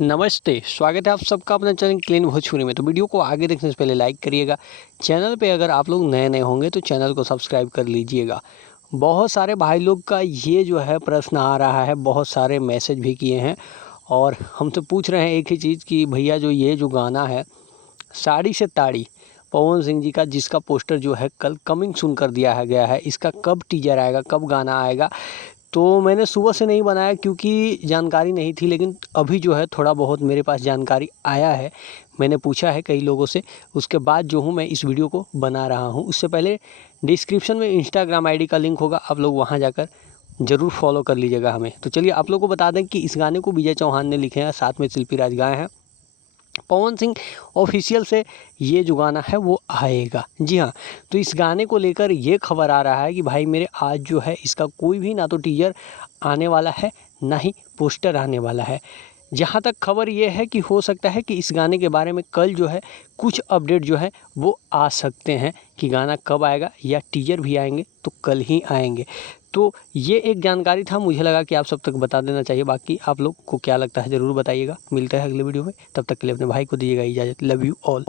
नमस्ते, स्वागत है आप सबका अपना चैनल क्लीन भोजपुरी में। तो वीडियो को आगे देखने से पहले लाइक करिएगा। चैनल पे अगर आप लोग नए होंगे तो चैनल को सब्सक्राइब कर लीजिएगा। बहुत सारे भाई लोग का ये जो है प्रश्न आ रहा है, बहुत सारे मैसेज भी किए हैं और हमसे पूछ रहे हैं एक ही चीज़ कि भैया ये जो गाना है साड़ी से ताड़ी पवन सिंह जी का, जिसका पोस्टर जो है कल कमिंग सून कर दिया है गया है, इसका कब टीजर आएगा, कब गाना आएगा। तो मैंने सुबह से नहीं बनाया क्योंकि जानकारी नहीं थी, लेकिन अभी जो है थोड़ा बहुत मेरे पास जानकारी आया है। मैंने पूछा है कई लोगों से, उसके बाद जो हूँ मैं इस वीडियो को बना रहा हूँ। उससे पहले डिस्क्रिप्शन में इंस्टाग्राम आईडी का लिंक होगा, आप लोग वहाँ जाकर ज़रूर फॉलो कर लीजिएगा हमें। तो चलिए आप लोग को बता दें कि इस गाने को विजय चौहान ने लिखे हैं, साथ में शिल्पी राज गाए हैं। पवन सिंह ऑफिशियल से ये जो गाना है वो आएगा। जी हाँ, तो इस गाने को लेकर ये खबर आ रहा है कि भाई मेरे आज जो है इसका कोई भी ना तो टीजर आने वाला है ना ही पोस्टर आने वाला है। जहाँ तक खबर ये है कि हो सकता है कि इस गाने के बारे में कल जो है कुछ अपडेट जो है वो आ सकते हैं कि गाना कब आएगा, या टीजर भी आएंगे तो कल ही आएंगे। तो ये एक जानकारी था, मुझे लगा कि आप सब तक बता देना चाहिए। बाकी आप लोग को क्या लगता है ज़रूर बताइएगा। मिलता है अगले वीडियो में, तब तक के लिए अपने भाई को दीजिएगा इजाज़त। Love you all.